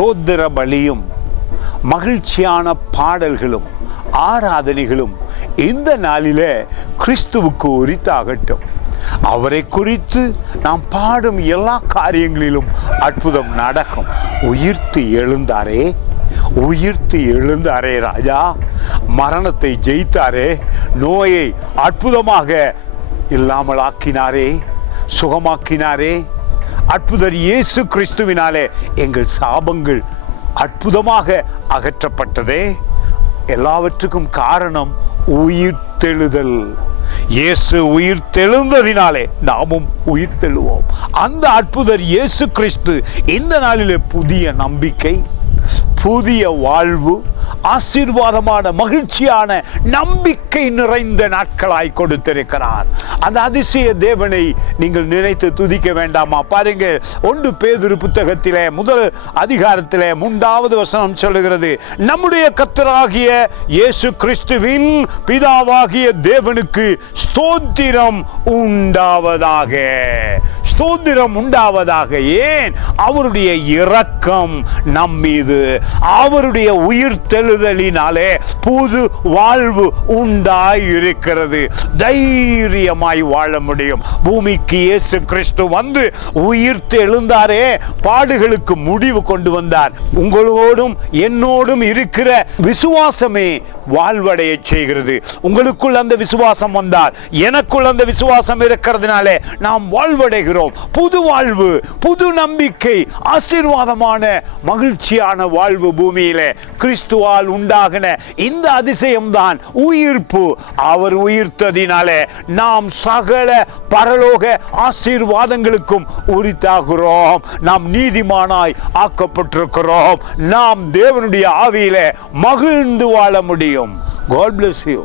ஸ்தோத்திர பலியும் மகிழ்ச்சியான பாடல்களும் ஆராதனைகளும் இந்த நாளிலே கிறிஸ்துவுக்கு உரித்தாகட்டும். அவரை குறித்து நாம் பாடும் எல்லா காரியங்களிலும் அற்புதம் நடக்கும். உயிர்த்து எழுந்தாரே, உயிர்த்து எழுந்தாரே ராஜா, மரணத்தை ஜெயித்தாரே, நோயை அற்புதமாக இல்லாமல் ஆக்கினாரே, சுகமாக்கினாரே. அற்புதர் இயேசு கிறிஸ்துவினாலே எங்கள் சாபங்கள் அற்புதமாக அகற்றப்பட்டதே. எல்லாவற்றுக்கும் காரணம் உயிர்த்தெழுதல். இயேசு உயிர்த்தெழுந்ததினாலே நாமும் உயிர்த்தெழுவோம். அந்த அற்புதர் இயேசு கிறிஸ்து இந்த நாளிலே புதிய நம்பிக்கை, புதிய வாழ்வு, ஆசீர்வாதமான மகிழ்ச்சியான நம்பிக்கை நிறைந்த நாட்களாய் கொடுத்திருக்கிறார். அந்த அதிசய தேவனை நீங்கள் நினைத்து துதிக்க வேண்டாமா? பாருங்க, 1 பேதுரு புத்தகத்திலே 1 அதிகாரத்திலே 3வது வசனம் சொல்லுகிறது, நம்முடைய கர்த்தராகிய இயேசு கிறிஸ்துவின் பிதாவாகிய தேவனுக்கு ஸ்தோத்திரம் உண்டாவதாக. ஸ்தோத்திரம் உண்டாவதாக. ஏன்? அவருடைய இரக்கம் நம் மீது, அவருடைய உயிர்த்தெழுதலினாலே புது வாழ்வு உண்டாயிருக்கிறது. தைரியமாய் வாழ முடியும். பூமிக்கு இயேசு கிறிஸ்து வந்து உயிர்த்து எழுந்தாரே, பாடுகளுக்கு முடிவு கொண்டு வந்தார். உங்களோடும் என்னோடும் இருக்கிற விசுவாசமே வாழ்வடைய செய்கிறது. உங்களுக்குள் அந்த விசுவாசம் வந்தால், எனக்குள் அந்த விசுவாசம் இருக்கிறதுனாலே நாம் வாழ்வடைகிறோம். புது வாழ்வு, புது நம்பிக்கை, ஆசீர்வாதமான மகிழ்ச்சியான வாழ்வு பூமியிலே கிறிஸ்துவால் உண்டாகின இந்த அதிசயம்தான் உயிர்ப்பு. அவர் உயிர்த்ததினாலே நாம் சகல பரலோக ஆசீர்வாதங்களுக்கும் உரித்தாகிறோம். நாம் நீதிமானாய் ஆக்கப்பட்டிருக்கிறோம். நாம் தேவனுடைய ஆவியிலே மகிழ்ந்து வாழ முடியும். God bless you.